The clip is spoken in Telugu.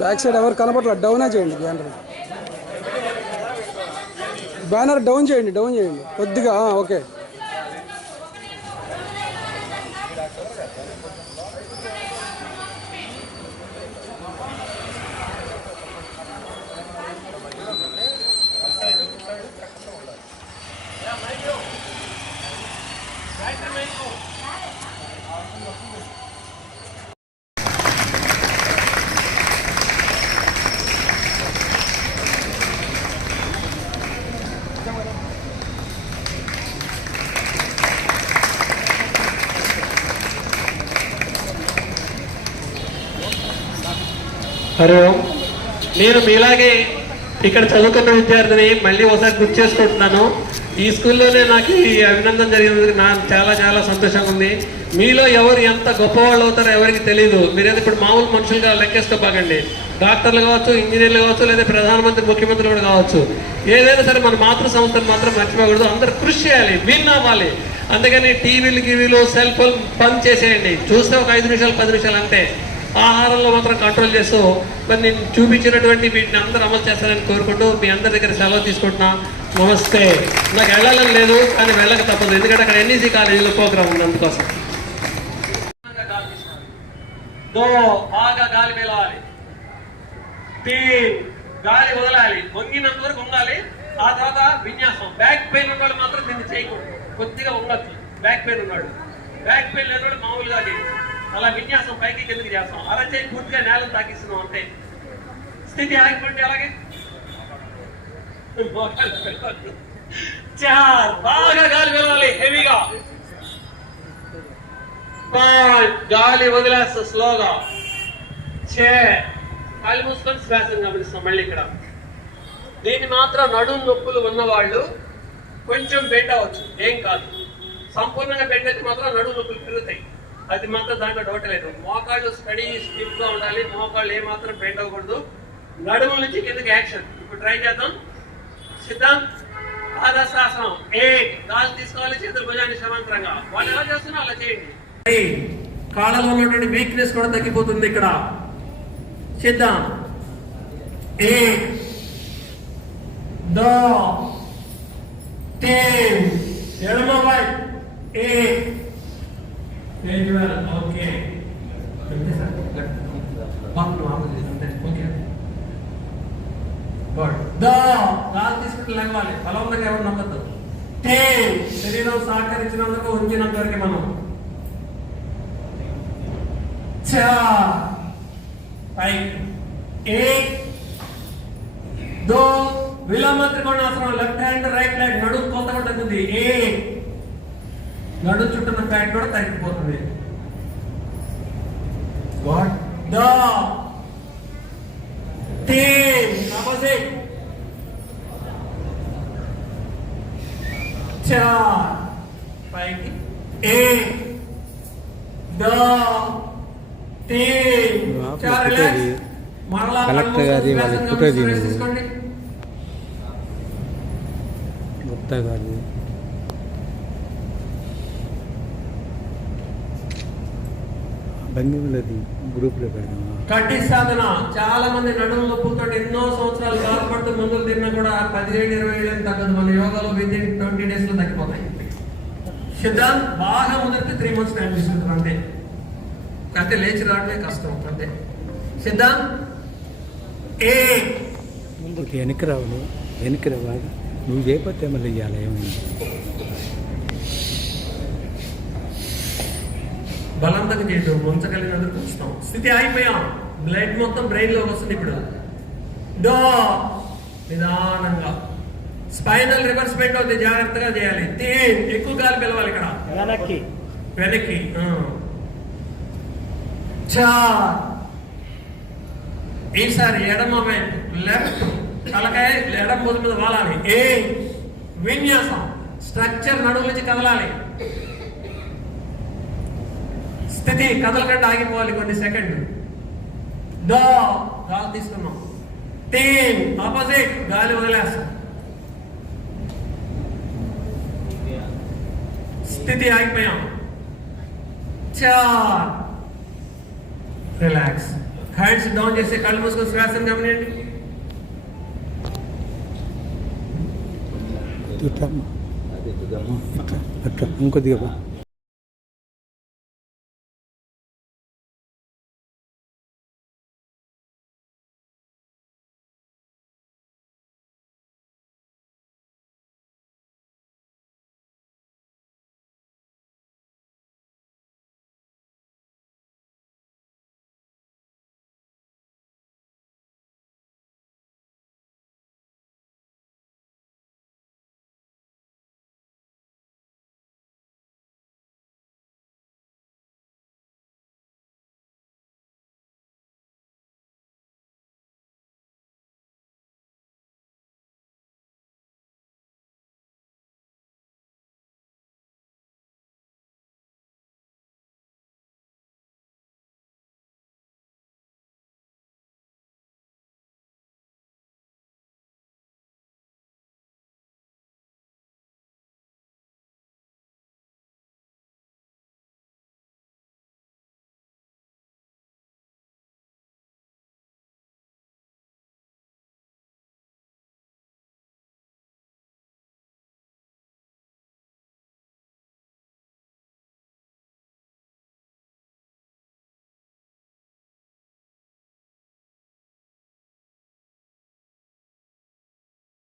బ్యాక్ సైడ్ ఎవరు కనపడలేదు డౌనే చేయండి బ్యానర్. బ్యానర్ డౌన్ చేయండి డౌన్ చేయండి. కొద్దిగా ఓకే. హలో నేను మీలాగే ఇక్కడ చదువుకున్న విద్యార్థిని మళ్ళీ ఒకసారి గుర్తు చేసుకుంటున్నాను. ఈ స్కూల్లోనే నాకు ఈ అభినందన జరిగినందుకు నాకు చాలా చాలా సంతోషంగా ఉంది. మీలో ఎవరు ఎంత గొప్పవాళ్ళు అవుతారో ఎవరికి తెలియదు మీరైతే ఇప్పుడు మామూలు మనుషులుగా లెక్కేసుకోబాకండి డాక్టర్లు కావచ్చు ఇంజనీర్లు కావచ్చు లేదా ప్రధానమంత్రి ముఖ్యమంత్రులు కూడా కావచ్చు. ఏదైనా సరే మన మాతృ సంస్థను మాత్రం మర్చిపోకూడదు. అందరూ కృషి చేయాలి విన్ అవ్వాలి. అందుకని టీవీలు గివీలు సెల్ ఫోన్ పని చేసేయండి. చూస్తే ఒక ఐదు నిమిషాలు పది నిమిషాలు అంతే. ఆహారంలో మాత్రం కంట్రోల్ చేస్తూ మరి నేను చూపించినటువంటి వీటిని అందరూ అమలు చేస్తారని కోరుకుంటూ మీ అందరి దగ్గర సెలవు తీసుకుంటున్నా. నమస్తే. నాకు వెళ్ళాలని లేదు కానీ వెళ్ళక తప్పదు. ఎందుకంటే అక్కడ ఎన్ఈసీ కాలేజీలో ప్రోగ్రామ్ ఉంది అందుకోసం. దో బాగా గాలి వెళ్ళాలి గాలి వదలాలి. వంగినంత వరకు ఉండాలి. ఆ తర్వాత విన్యాసం. బ్యాక్ పెయిన్ ఉన్నవాడు మాత్రం దీన్ని చేయకూడదు. కొద్దిగా ఉండొచ్చు. బ్యాక్ పెయిన్ ఉన్నాడు. బ్యాక్ పెయిన్ లేనివాడు మామూలుగా చేయొచ్చు అలా విన్యాసం పైకి కిందకి చేస్తాం. అలా చేయి పూర్తిగా నేలను తాకిస్తున్నాం అంటే స్థితి ఆగిపోండి అలాగే చార్ బాగా గాలి వెళ్ళాలి హెవీగా. గాలి వదిలేస్తా స్లోగా. చే కాలి మూసుకొని శ్వాసం గమనిస్తాం మళ్ళీ ఇక్కడ. దీన్ని మాత్రం నడుము నొప్పులు ఉన్నవాళ్ళు కొంచెం బెండ్ అవ్వచ్చు. ఏం కాదు. సంపూర్ణంగా బెండ్ అయితే మాత్రం నడుం నొప్పులు పెరుగుతాయి. అది మాత్రం దాంట్లో డౌట్ లేదు. మోకాళ్ళు స్టడీ స్టిఫ్గా ఉండాలి. మోకాళ్ళు ఏమాత్రం పెయింట్ బెండ్ అవ్వకూడదు. నడుము నుంచి కిందకి యాక్షన్ ఇప్పుడు ట్రై చేద్దాం. సిద్ధం. పాదశాసనం. ఎయిట్ గాలి తీసుకోవాలి చేతులు భుజాన్ని సమాంతరంగా. వాళ్ళు ఎలా చేస్తున్నా అలా చేయండి. కాళ్ళలో ఉన్నటువంటి వీక్నెస్ కూడా తగ్గిపోతుంది ఇక్కడ. సిద్ధం. ఎయిట్ దో. तीन ఎడమ వైపు ఎయిట్ కేజ్రీవాల్ ఓకే లేవాలి బలవంతంగా ఎవరు నమ్మద్దు శరీరం సహకరించినందుకు ఉంచినంతవరకు మనం ఎయిట్ దో త్రికోణాసనం లెఫ్ట్ హ్యాండ్ రైట్ హ్యాండ్ నడుము కొత్త ఉంటుంది ఎయిట్ నడు చుట్టూ ఫ్యాట్ కూడా తగ్గిపోతుంది గాడ్ ద team apa sih cha baik a the team cha మరలా కలెక్టర్ గారి తీసుకోండి. బంధువులది గ్రూప్లో పెడదామా కట్టి సాధన చాలా మంది నడుము నొప్పులతో ఎన్నో సంవత్సరాలు బాధపడుతూ మందులు తిన్నా కూడా పదిహేడు ఇరవై ఏళ్ళు తగ్గదు. మన యోగాలో విత్ ఇన్ ట్వంటీ డేస్లో తగ్గిపోతాయి. సిద్ధాంత్ బాగా ముదిరితే త్రీ మంత్స్ టైం తీసుకుంటారు అంతే. అంటే లేచి రావడమే కష్టం అంతే. సిద్ధాంత్ ఏ? వెనక్కి రావాలి వెనక్కి రావాలి. నువ్వు చేయకపోతే మళ్ళీ ఇవ్వాలి ఏమైంది బలవంతంగా చేయడం ఉంచగలిగినందుకు ఉంచుతాం స్థితి అయిపోయాం బ్లడ్ మొత్తం బ్రెయిన్లోకి వస్తుంది ఇప్పుడు. డో నిదానంగా. స్పైనల్ రివర్స్ బెండ్ అవుతుంది జాగ్రత్తగా చేయాలి. తీన్! ఎక్కువ గాలి పిలవాలి ఇక్కడ. వెనక్కి. వెనక్కి. చార్ ఈసారి ఎడమ వైపు లెఫ్ట్ తలకాయ ఎడమ భుజం మీద వాలాలి. ఏ విన్యాసం. స్ట్రక్చర్ నడుము నుంచి కదలాలి. స్థితి కదలకుండా ఆగిపోవాలి కొన్ని సెకండ్ దో గాలి తీసుకున్నాం తీన్ ఆపోజిట్ గాలి వదిలేస్తాం. స్థితి ఆగిపోయాం. చార్. రిలాక్స్. హ్యాండ్స్ డౌన్ చేసి కళ్ళు మూసుకొని శ్వాసను. ఇట్లా అట్లా ఇంకొద్దిగా